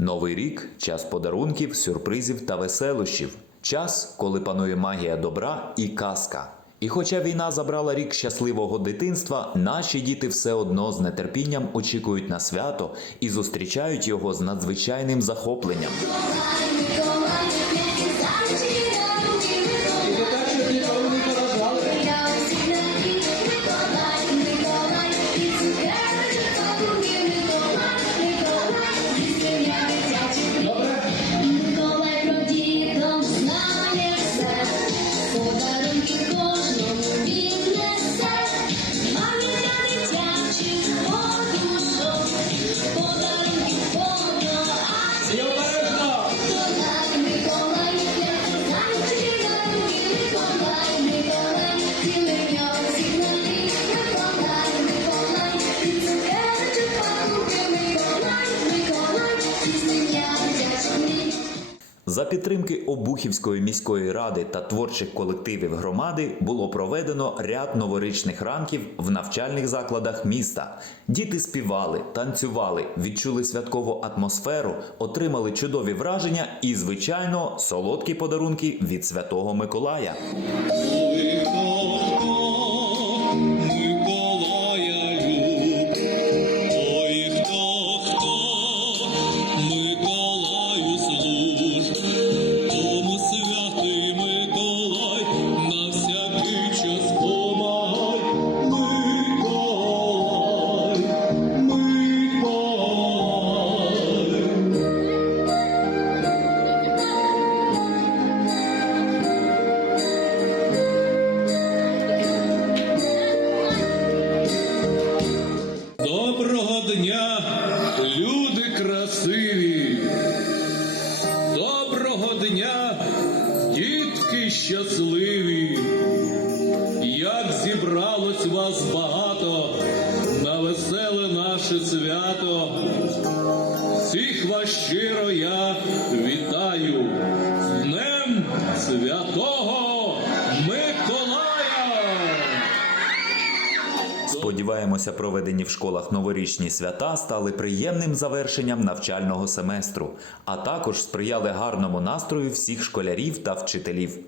Новий рік час подарунків, сюрпризів та веселощів. Час, коли панує магія добра і казка. І хоча війна забрала рік щасливого дитинства, наші діти все одно з нетерпінням очікують на свято і зустрічають його з надзвичайним захопленням. За підтримки Обухівської міської ради та творчих колективів громади було проведено ряд новорічних ранків в навчальних закладах міста. Діти співали, танцювали, відчули святкову атмосферу, отримали чудові враження і, звичайно, солодкі подарунки від Святого Миколая. Дня, люди красиві. Доброго дня, дітки щасливі. Як зібралось вас багато на веселе наше свято. Всіх вас щиро я вітаю Сподіваємося, проведені в школах новорічні свята стали приємним завершенням навчального семестру, а також сприяли гарному настрою всіх школярів та вчителів.